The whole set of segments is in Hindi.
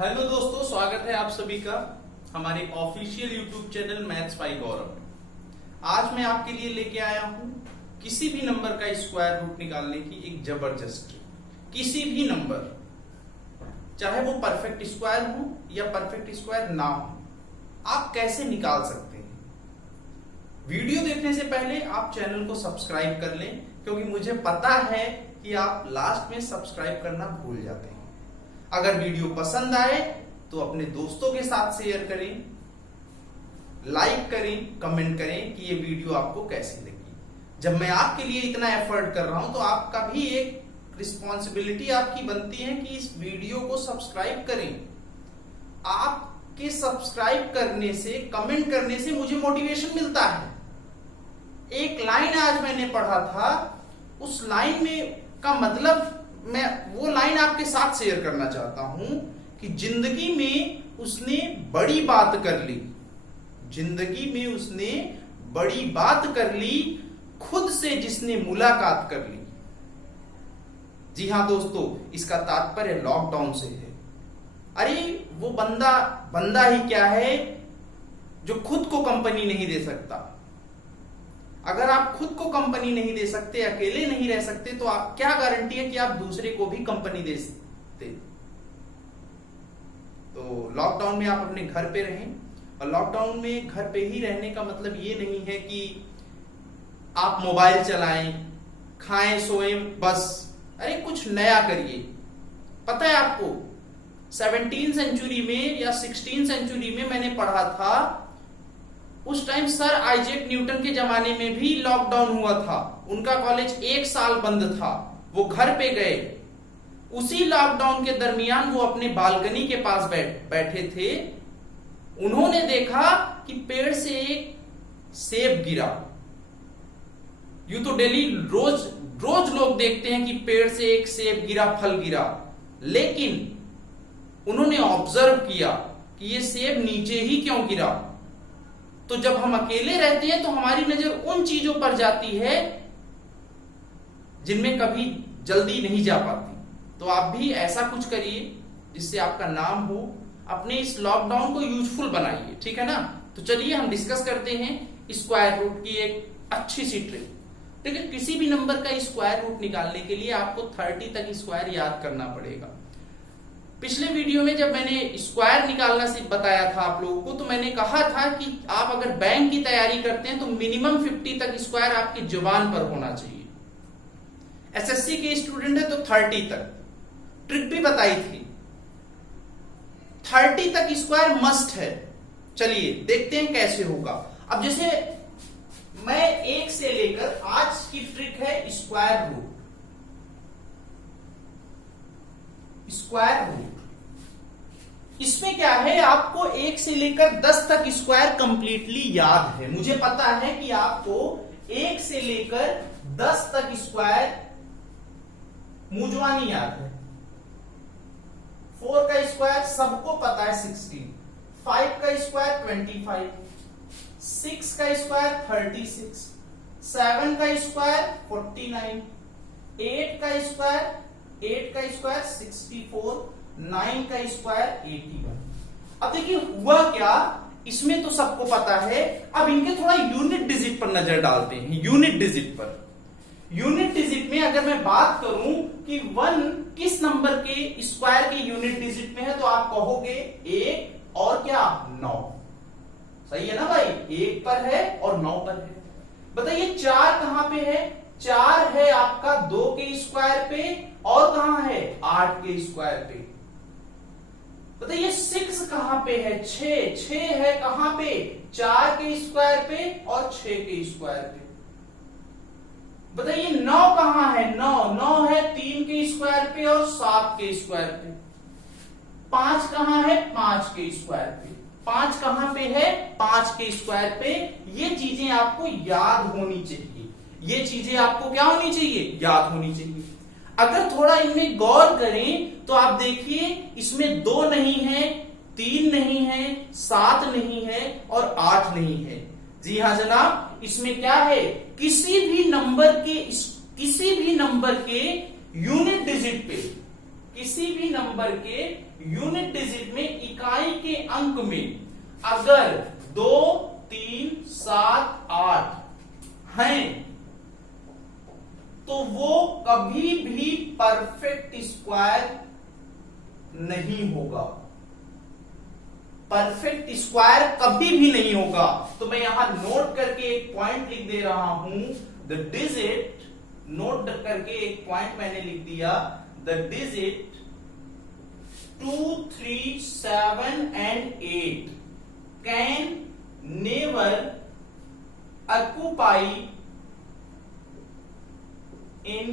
हेलो दोस्तों, स्वागत है आप सभी का हमारे official YouTube channel maths by Gaurav. आज मैं आपके लिए लेके आया हूं किसी भी नंबर का स्क्वायर रूट निकालने की एक जबरदस्त ट्रिक। किसी भी नंबर, चाहे वो परफेक्ट स्क्वायर हो या परफेक्ट स्क्वायर ना हो, आप कैसे निकाल सकते हैं। वीडियो देखने से पहले आप चैनल को सब्सक्राइब कर लें, क्योंकि मुझे पता है कि आप लास्ट में सब्सक्राइब करना भूल जाते हैं। अगर वीडियो पसंद आए तो अपने दोस्तों के साथ शेयर करें, लाइक करें, कमेंट करें कि ये वीडियो आपको कैसी लगी। जब मैं आपके लिए इतना एफर्ट कर रहा हूं तो आपका भी एक रिस्पॉन्सिबिलिटी आपकी बनती है कि इस वीडियो को सब्सक्राइब करें। आपके सब्सक्राइब करने से, कमेंट करने से मुझे मोटिवेशन मिलता है। एक लाइन आज मैंने पढ़ा था, उस लाइन में का मतलब मैं वो लाइन आपके साथ शेयर करना चाहता हूं कि जिंदगी में उसने बड़ी बात कर ली। जिंदगी में उसने बड़ी बात कर ली, खुद से जिसने मुलाकात कर ली। जी हां दोस्तों, इसका तात्पर्य लॉकडाउन से है। अरे वो बंदा ही क्या है जो खुद को कंपनी नहीं दे सकता। अगर आप खुद को कंपनी नहीं दे सकते, अकेले नहीं रह सकते, तो आप क्या गारंटी है कि आप दूसरे को भी कंपनी दे सकते। तो लॉकडाउन में आप अपने घर पे रहें, और लॉकडाउन में घर पे ही रहने का मतलब ये नहीं है कि आप मोबाइल चलाएं, खाएं, सोएं, बस। अरे कुछ नया करिए। पता है आपको 17वीं सेंचुरी में या 16वीं सेंचुरी में मैंने पढ़ा था, उस टाइम सर आइजैक न्यूटन के जमाने में भी लॉकडाउन हुआ था। उनका कॉलेज 1 साल बंद था, वो घर पे गए। उसी लॉकडाउन के दरमियान वो अपने बालकनी के पास बैठे थे। उन्होंने देखा कि पेड़ से एक सेब गिरा। यूं तो डेली रोज लोग देखते हैं कि पेड़ से एक सेब गिरा, फल गिरा, लेकिन उन्होंने ऑब्जर्व किया कि ये सेब नीचे ही क्यों गिरा। तो जब हम अकेले रहते हैं तो हमारी नजर उन चीजों पर जाती है जिनमें कभी जल्दी नहीं जा पाती। तो आप भी ऐसा कुछ करिए जिससे आपका नाम हो। अपने इस लॉकडाउन को यूजफुल बनाइए, ठीक है ना। तो चलिए हम डिस्कस करते हैं स्क्वायर रूट की एक अच्छी सी ट्रिक। देखिए, किसी भी नंबर का स्क्वायर रूट निकालने के लिए आपको 30 तक स्क्वायर याद करना पड़ेगा। पिछले वीडियो में जब मैंने स्क्वायर निकालना से बताया था आप लोगों को, तो मैंने कहा था कि आप अगर बैंक की तैयारी करते हैं तो मिनिमम 50 तक स्क्वायर आपकी जुबान पर होना चाहिए। एसएससी के स्टूडेंट है तो 30 तक। ट्रिक भी बताई थी, 30 तक स्क्वायर मस्ट है। चलिए देखते हैं कैसे होगा। अब जैसे मैं 1 से लेकर, आज की ट्रिक है स्क्वायर रूट। स्क्वायर रूट इसमें क्या है, आपको 1 से लेकर 10 तक स्क्वायर कंप्लीटली याद है। मुझे पता है कि आपको 1 से लेकर 10 तक स्क्वायर मुंजवानी याद है। 4 का स्क्वायर सबको पता है 16, 5 का स्क्वायर 25, 6 का स्क्वायर 36, 7 का स्क्वायर 49, 8 का स्क्वायर 64, 9 का स्क्वायर 81। अब देखिए हुआ क्या, इसमें तो सबको पता है। अब इनके थोड़ा यूनिट डिजिट पर नजर डालते हैं। यूनिट डिजिट पर, यूनिट डिजिट में अगर मैं बात करूं कि 1 किस नंबर के स्क्वायर के यूनिट डिजिट में है, तो आप कहोगे 1 और क्या 9। सही है ना भाई, 1 पर है और 9 पर है। बताइए 4 कहां पे है? 4 है आपका 2 के स्क्वायर पे, और कहां है 8 के स्क्वायर पे। बताइए 6 कहां पे है? 6 है कहां पे? 4 के स्क्वायर पे और 6 के स्क्वायर पे। बताइए 9 कहां है? 9 है 3 के स्क्वायर पे और 7 के स्क्वायर पे। 5 कहां है? 5 के स्क्वायर पे। 5 कहां पे है? 5 के स्क्वायर पे। ये चीजें आपको याद होनी चाहिए। ये चीजें आपको क्या होनी चाहिए? याद होनी चाहिए। अगर थोड़ा इनमें गौर करें तो आप देखिए, इसमें 2 नहीं है, 3 नहीं है, 7 नहीं है और 8 नहीं है। जी हां जनाब, इसमें क्या है, किसी भी नंबर के यूनिट डिजिट पे किसी भी नंबर के यूनिट डिजिट में, इकाई के अंक में अगर 2, 3, 7, 8 हैं तो वो कभी भी परफेक्ट स्क्वायर नहीं होगा। परफेक्ट स्क्वायर कभी भी नहीं होगा। तो मैं यहां नोट करके एक पॉइंट लिख दे रहा हूं, द डिजिट, नोट करके एक पॉइंट मैंने लिख दिया, the digit 2, 3, 7 and 8 can never occupy in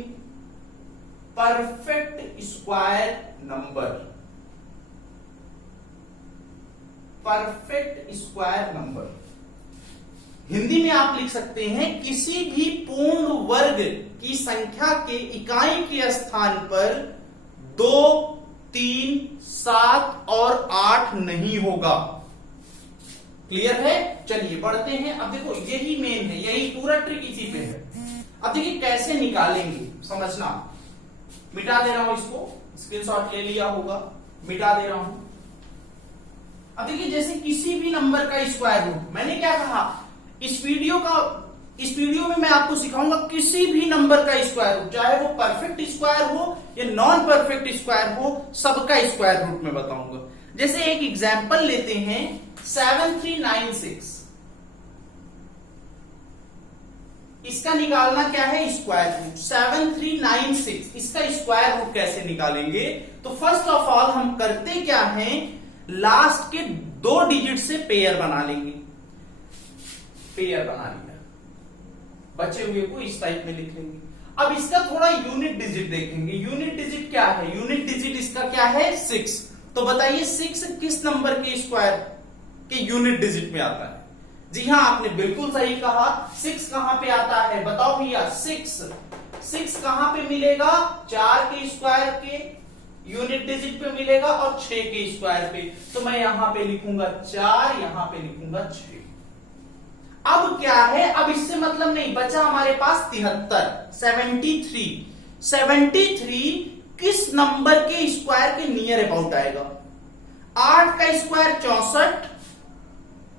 perfect square number। Perfect square number Hindi में आप लिख सकते हैं, किसी भी पूर्ण वर्ग की संख्या के इकाई के स्थान पर 2, 3, 7 और 8 नहीं होगा। क्लियर है? चलिए बढ़ते हैं। अब देखो यही मेन है, यही पूरा ट्रिक इसी पे है। अब देखिए कैसे निकालेंगे, समझना। मिटा दे रहा हूं इसको, स्क्रीनशॉट ले लिया होगा, मिटा दे रहा हूं। अब देखिए जैसे किसी भी नंबर का स्क्वायर रूट, मैंने क्या कहा इस वीडियो में मैं आपको सिखाऊंगा किसी भी नंबर का स्क्वायर रूट, चाहे वो परफेक्ट स्क्वायर हो या नॉन परफेक्ट स्क्वायर हो, सबका स्क्वायर रूट मैं बताऊंगा। जैसे एक एग्जांपल लेते हैं 7396, इसका निकालना क्या है स्क्वायर रूट। 7396 इसका स्क्वायर रूट कैसे निकालेंगे? तो फर्स्ट ऑफ ऑल हम करते क्या हैं, लास्ट के 2 डिजिट से पेयर बना लेंगे। पेयर बना लिया, बचे हुए को इस टाइप में लिख लेंगे। अब इसका थोड़ा यूनिट डिजिट देखेंगे। यूनिट डिजिट क्या है? यूनिट डिजिट इसका क्या है 6। तो बताइए 6 किस नंबर के स्क्वायर के यूनिट डिजिट में आता है? जी हां, आपने बिल्कुल सही कहा। 6 कहां पे आता है बताओ भैया? 6 कहां पे मिलेगा? 4 के स्क्वायर के यूनिट डिजिट पे मिलेगा और 6 के स्क्वायर पे। तो मैं यहां पे लिखूंगा 4, यहां पे लिखूंगा 6। अब क्या है, अब इससे मतलब नहीं, बचा हमारे पास 73। 73 किस नंबर के स्क्वायर के नियर अबाउट आएगा? 8 का स्क्वायर 64,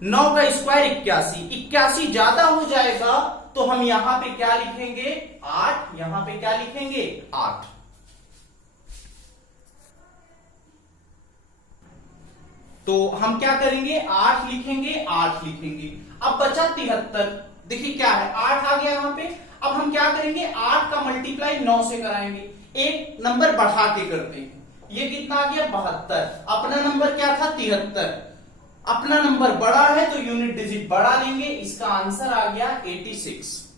9 का स्क्वायर 81। 81 ज्यादा हो जाएगा तो हम यहां पे क्या लिखेंगे? 8। यहां पे क्या लिखेंगे? 8। तो हम क्या करेंगे? 8 लिखेंगे, 8 लिखेंगे। अब बचा 73। देखिए क्या है, 8 आ गया यहां पे। अब हम क्या करेंगे? 8 का मल्टीप्लाई 9 से कराएंगे, एक नंबर बढ़ा के करते हैं। ये कितना आ गया? 72। अपना नंबर क्या था? 73। अपना नंबर बड़ा है तो यूनिट डिजिट बढ़ा लेंगे। इसका आंसर आ गया 86।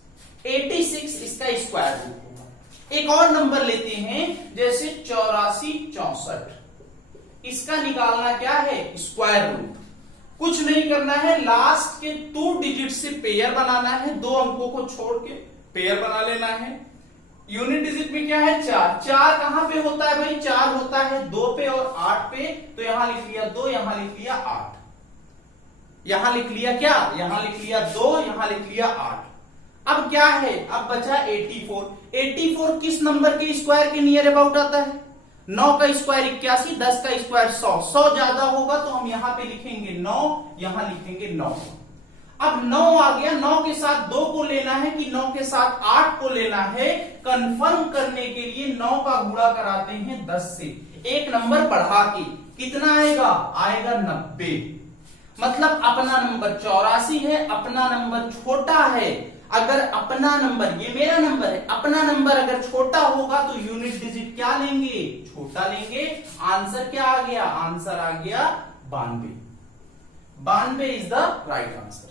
86 इसका स्क्वायर रूट होगा। एक और नंबर लेते हैं जैसे 84 64, इसका निकालना क्या है? Square root. कुछ नहीं करना है, लास्ट के 2 डिजिट से पेयर बनाना है, 2 अंकों को छोड़ के पेयर बना लेना है। यूनिट डिजिट में क्या है? 4। 4 कहां पे होता है भाई? 4 होता है 2 पे और 8 पे। तो यहां लिख लिया 2, यहां लिख लिया 8। यहां लिख लिया क्या? यहां लिख लिया 2, यहां लिख लिया 8। अब क्या है? अब बचा 84। 84 किस नंबर के स्क्वायर के नियर अबाउट आता है? 9 का स्क्वायर 81, 10 का स्क्वायर 100। 100 ज्यादा होगा तो हम यहां पे लिखेंगे 9, यहां लिखेंगे 9। अब 9 आ गया, 9 के साथ 2 को लेना है कि 9 के साथ 8 को लेना है। कंफर्म करने के लिए 9 का गुणा कराते हैं 10 से, एक नंबर बढ़ा के। कितना आएगा? आएगा 90। मतलब अपना नंबर 84 है, अपना नंबर छोटा है। अगर अपना नंबर, ये मेरा नंबर है, अपना नंबर अगर छोटा होगा तो यूनिट डिजिट क्या लेंगे? छोटा लेंगे। आंसर क्या आ गया? आंसर आ गया 92। 92 इज द राइट आंसर।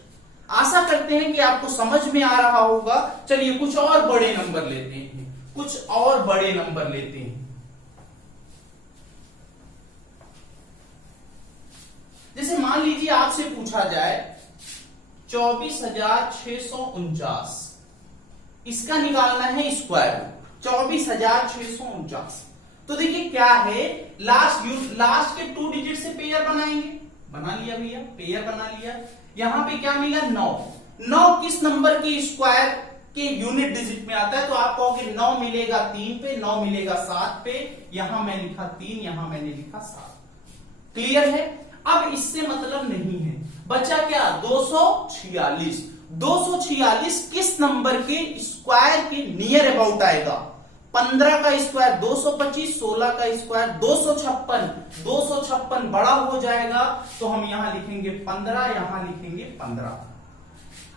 आशा करते हैं कि आपको समझ में आ रहा होगा। चलिए कुछ और बड़े नंबर लेते हैं, कुछ और बड़े नंबर लेते हैं। जैसे मान लीजिए आपसे पूछा जाए 24,649, इसका निकालना है स्क्वायर रूट। 24,649। तो देखिए क्या है, लास्ट के 2 डिजिट से पेयर बनाएंगे। बना लिया भैया, पेयर बना लिया। यहां पे क्या मिला? 9। 9 किस नंबर के स्क्वायर के यूनिट डिजिट में आता है, तो आप कहोगे 9 मिलेगा 3 पे, 9 मिलेगा 7 पे, यहां मैं लिखा 3, यहां मैंने लिखा 7। क्लियर है? अब इससे मतलब नहीं है, बचा क्या? 246। 246 किस नंबर के स्क्वायर के नियर अबाउट आएगा? 15 का स्क्वायर 225, 16 का स्क्वायर 256। 256 बड़ा हो जाएगा तो हम यहां लिखेंगे 15, यहां लिखेंगे 15।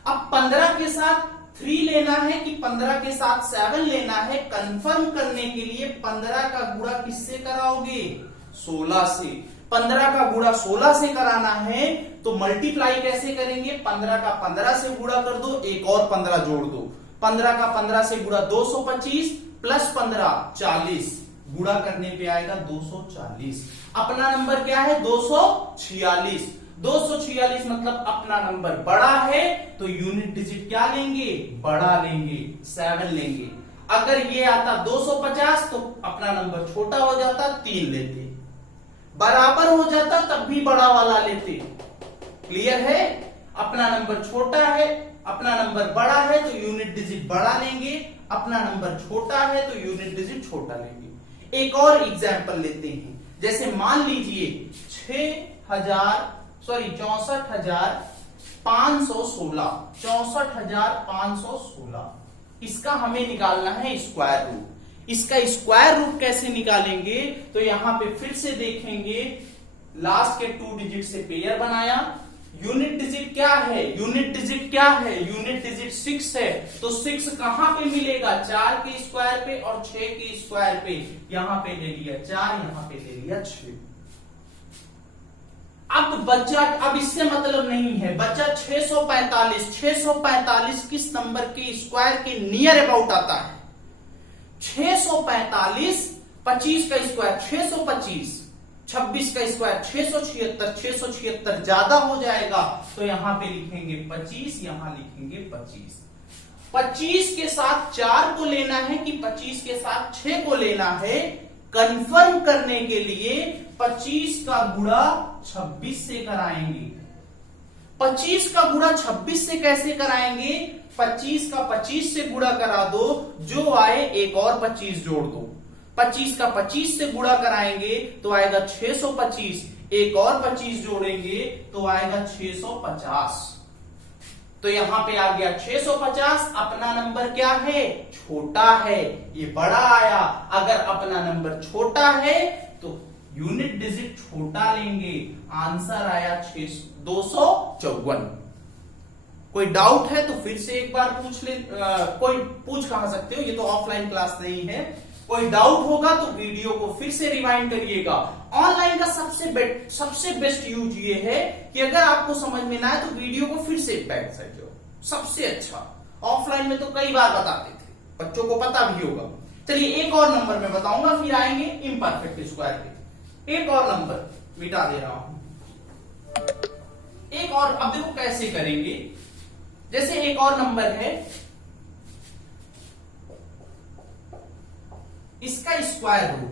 अब 15 के साथ 3 लेना है कि 15 के साथ 7 लेना है, कंफर्म करने के लिए 15 का गुणा किससे कराओगे? 16 से। 15 का गुणा 16 से कराना है तो मल्टीप्लाई कैसे करेंगे? 15 का 15 से गुणा कर दो, एक और 15 जोड़ दो। 15 का 15 से गुणा 225 प्लस 15 40, गुणा करने पे आएगा 240। अपना नंबर क्या है? 246। 246 मतलब अपना नंबर बड़ा है तो यूनिट डिजिट क्या लेंगे? बड़ा लेंगे, 7 लेंगे। अगर ये आता 250 तो अपना नंबर छोटा हो जाता, 3 लेते। बराबर हो जाता तब भी बड़ा वाला लेते। क्लियर है? अपना नंबर छोटा है, अपना नंबर बड़ा है तो यूनिट डिजिट बड़ा लेंगे, अपना नंबर छोटा है तो यूनिट डिजिट छोटा लेंगे। एक और एग्जांपल लेते हैं, जैसे मान लीजिए 64,516, 64,516, इसका हमें निकालना है स्क्वायर रूट। इसका स्क्वायर रूट कैसे निकालेंगे? तो यहां पे फिर से देखेंगे, लास्ट के 2 डिजिट से पेयर बनाया। यूनिट डिजिट क्या है? यूनिट डिजिट क्या है? यूनिट डिजिट 6 है, तो 6 कहां पे मिलेगा? 4 के स्क्वायर पे और 6 के स्क्वायर पे। यहां पे ले लिया 4, यहां पे ले लिया 6। अब बच्चा, अब इससे मतलब नहीं है, बच्चा 645। 645 किस नंबर के स्क्वायर के नियर अबाउट आता है? 645, 25 का स्क्वायर 625, 26 का स्क्वायर 676, 676 ज्यादा हो जाएगा तो यहां पे लिखेंगे 25, यहां लिखेंगे 25। 25 के साथ 4 को लेना है कि 25 के साथ 6 को लेना है? कंफर्म करने के लिए 25 का गुणा 26 से कराएंगे। 25 का गुणा 26 से कैसे कराएंगे? 25 का 25 से गुणा करा दो, जो आए एक और 25 जोड़ दो। 25 का 25 से गुणा कराएंगे तो आएगा 625, एक और 25 जोड़ेंगे तो आएगा 650। तो यहां पे आ गया 650। अपना नंबर क्या है? छोटा है, ये बड़ा आया। अगर अपना नंबर छोटा है तो यूनिट डिजिट छोटा लेंगे। आंसर आया 254। कोई डाउट है तो फिर से एक बार पूछ ले, कोई पूछ कहा सकते हो, ये तो ऑफलाइन क्लास नहीं है। कोई डाउट होगा तो वीडियो को फिर से रिवाइंड करिएगा। ऑनलाइन का सबसे बेस्ट यूज ये है कि अगर आपको समझ में ना आए तो वीडियो को फिर से बैक साइड जाओ, सबसे अच्छा। ऑफलाइन में तो कई बार बताते थे, बच्चों को पता भी होगा। चलिए एक और नंबर में बताऊंगा, फिर आएंगे इम्परफेक्ट स्क्वायर पे। एक और नंबर मिटा दे रहा हूं, एक और। अब देखो कैसे करेंगे। जैसे एक और नंबर है, इसका स्क्वायर रूट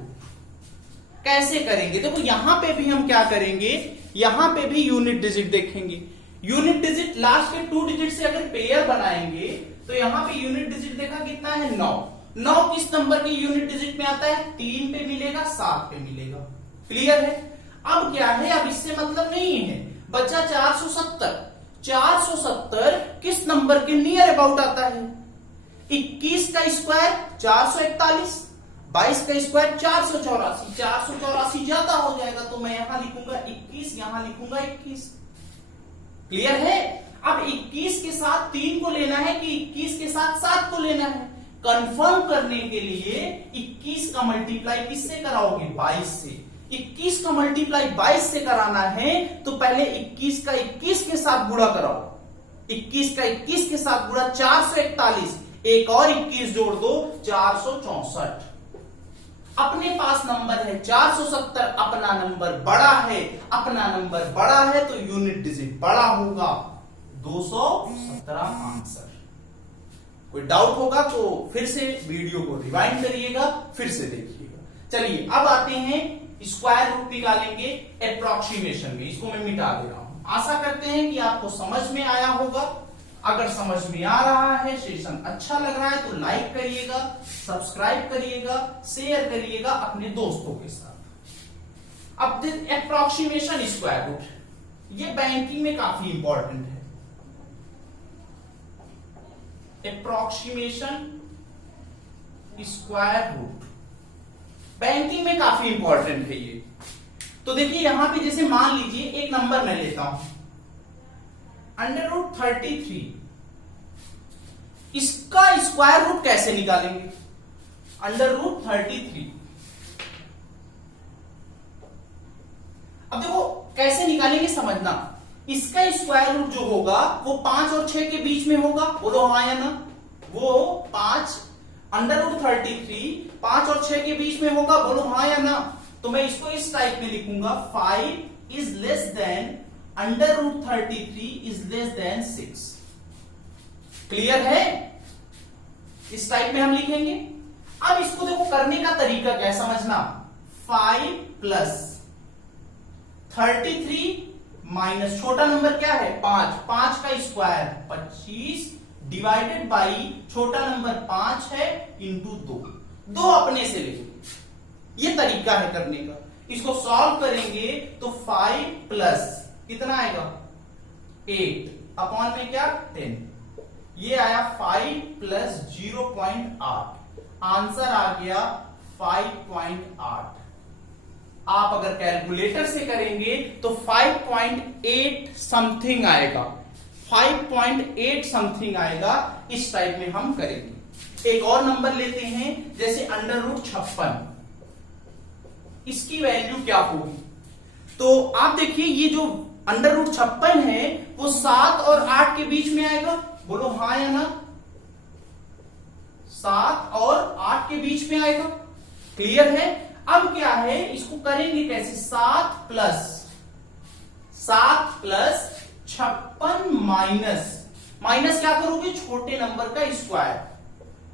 कैसे करेंगे? देखो यहां पे भी हम क्या करेंगे, यहां पे भी यूनिट डिजिट देखेंगे। यूनिट डिजिट लास्ट के 2 डिजिट से अगर पेयर बनाएंगे तो यहां पे यूनिट डिजिट देखा कितना है? 9। 9 किस नंबर के यूनिट डिजिट में आता है? 3 पे मिलेगा, 7 पे मिलेगा। क्लियर है? अब क्या है, अब इससे मतलब नहीं है, बचा 470। 470 किस नंबर के नियर अबाउट आता है? 21 का स्क्वायर 441, 22 का स्क्वायर 484। 484 ज्यादा हो जाएगा तो मैं यहां लिखूंगा 21, यहां लिखूंगा 21। क्लियर है? अब 21 के साथ 3 को लेना है कि 21 के साथ 7 को लेना है? कंफर्म करने के लिए 21 का मल्टीप्लाई किससे कराओगे? 22 से। 21 का मल्टीप्लाई 22 से कराना है तो पहले 21 का 21 के साथ गुणा कराओ। 21 का 21 के साथ गुणा 441, एक और 21 जोड़ दो 464। अपने पास नंबर है 470, अपना नंबर बड़ा है। अपना नंबर बड़ा है तो यूनिट डिजिट बड़ा होगा, 217 आंसर। कोई डाउट होगा तो फिर से वीडियो को रिवाइंड करिएगा, फिर से देखिएगा। चलिए अब आते हैं स्क्वायर रूट निकालेंगे अप्रोक्सीमेशन में। इसको मैं मिटा दे रहा हूं। आशा करते हैं कि आपको समझ में आया होगा। अगर समझ में आ रहा है, सेशन अच्छा लग रहा है तो लाइक करिएगा, सब्सक्राइब करिएगा, शेयर करिएगा अपने दोस्तों के साथ। अब एप्रोक्सीमेशन स्क्वायर रूट, ये बैंकिंग में काफी इंपॉर्टेंट है। एप्रोक्सीमेशन स्क्वायर रूट बैंकिंग में काफी इंपॉर्टेंट है ये। तो देखिए यहां पे जैसे मान लीजिए एक नंबर मैं लेता हूं √33, इसका स्क्वायर रूट कैसे निकालेंगे? √33। अब देखो कैसे निकालेंगे समझना। इसका स्क्वायर रूट जो होगा वो 5 और 6 के बीच में होगा, बोलो हाँ या ना। वो 5 √33 5 और 6 के बीच में होगा, बोलो हाँ या ना। तो मैं इसको इस टाइप में लिखूंगा, 5 is less than √33 is less than 6। Clear है? इस टाइप में हम लिखेंगे। अब इसको देखो करने का तरीका क्या है समझना। 5 प्लस 33 माइनस छोटा नंबर क्या है 5, 5 का स्क्वायर 25 डिवाइडेड बाई छोटा नंबर 5 है इंटू 2 अपने से लेंगे। ये तरीका है करने का। इसको सॉल्व करेंगे तो 5 प्लस कितना आएगा 8 अपॉन में क्या 10, ये आया 5 प्लस 0.8, आंसर आ गया 5.8। आप अगर कैलकुलेटर से करेंगे तो 5.8 समथिंग आएगा, 5.8 समथिंग आएगा। इस टाइप में हम करेंगे। एक और नंबर लेते हैं जैसे √56, इसकी वैल्यू क्या होगी? तो आप देखिए ये जो √56 है वो 7 और 8 के बीच में आएगा, बोलो हाँ या ना। 7 और 8 के बीच में आएगा। क्लियर है? अब क्या है, इसको करेंगे कैसे? 7 प्लस 56 माइनस क्या करोगे छोटे नंबर का स्क्वायर,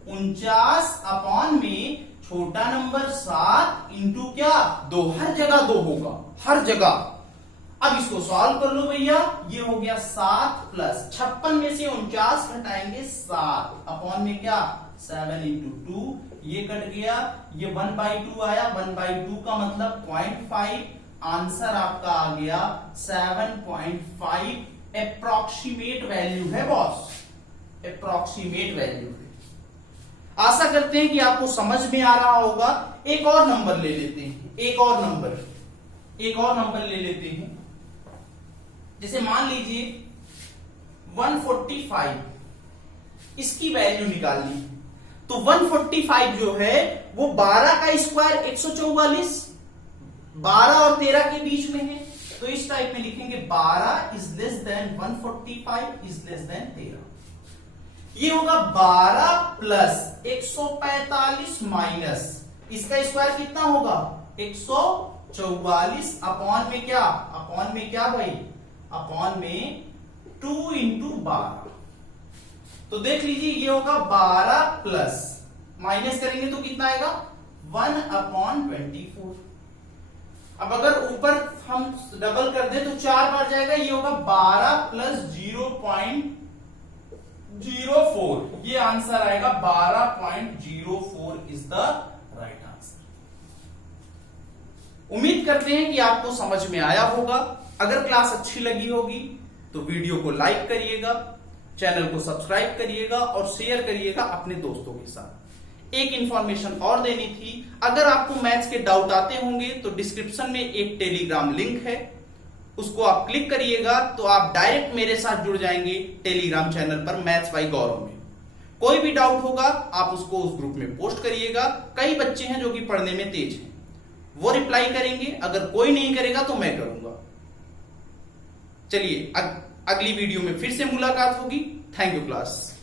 49 अपॉन में छोटा नंबर 7 इंटू क्या 2, हर जगह 2 होगा, हर जगह। अब इसको सॉल्व कर लो भैया, ये हो गया 7 प्लस 56 में से 49 घटाएंगे 7 अपॉन में क्या 7 इंटू 2, ये कट गया, ये 1/2 आया, 1/2 का मतलब 0.5, आंसर आपका आ गया 7.5। अप्रोक्सीमेट वैल्यू है बॉस, अप्रोक्सीमेट वैल्यू है। आशा करते हैं कि आपको समझ में आ रहा होगा। एक और नंबर ले लेते हैं, एक और नंबर ले लेते हैं। जैसे मान लीजिए 145, इसकी वैल्यू निकालनी है। तो 145 जो है वो 12 का स्क्वायर 144, 12 और 13 के बीच में है। तो इस टाइप में लिखेंगे 12 is less than 145 is less than 13। ये होगा 12 प्लस 145 माइनस इसका स्क्वायर कितना होगा 144 अपॉन में क्या भाई, अपॉन में 2 इंटू 12। तो देख लीजिए ये होगा 12 प्लस माइनस करेंगे तो कितना आएगा 1/24। अब अगर ऊपर हम डबल कर दे तो 4 बार जाएगा, ये होगा 12 प्लस 0.04, ये आंसर आएगा 12.04 इज द राइट आंसर। उम्मीद करते हैं कि आपको समझ में आया होगा। अगर क्लास अच्छी लगी होगी तो वीडियो को लाइक करिएगा, चैनल को सब्सक्राइब करिएगा और शेयर करिएगा अपने दोस्तों के साथ। एक इंफॉर्मेशन और देनी थी, अगर आपको मैथ्स के डाउट आते होंगे तो डिस्क्रिप्शन में एक टेलीग्राम लिंक है, उसको आप क्लिक करिएगा तो आप डायरेक्ट मेरे साथ जुड़ जाएंगे टेलीग्राम चैनल पर मैथ्स बाय गौरव में। कोई भी डाउट होगा आप उसको उस ग्रुप में पोस्ट करिएगा। कई बच्चे हैं जो कि पढ़ने में तेज हैं, वो रिप्लाई करेंगे। अगर कोई नहीं करेगा तो मैं करूंगा। चलिए अगली वीडियो में फिर से मुलाकात होगी। Thank you class.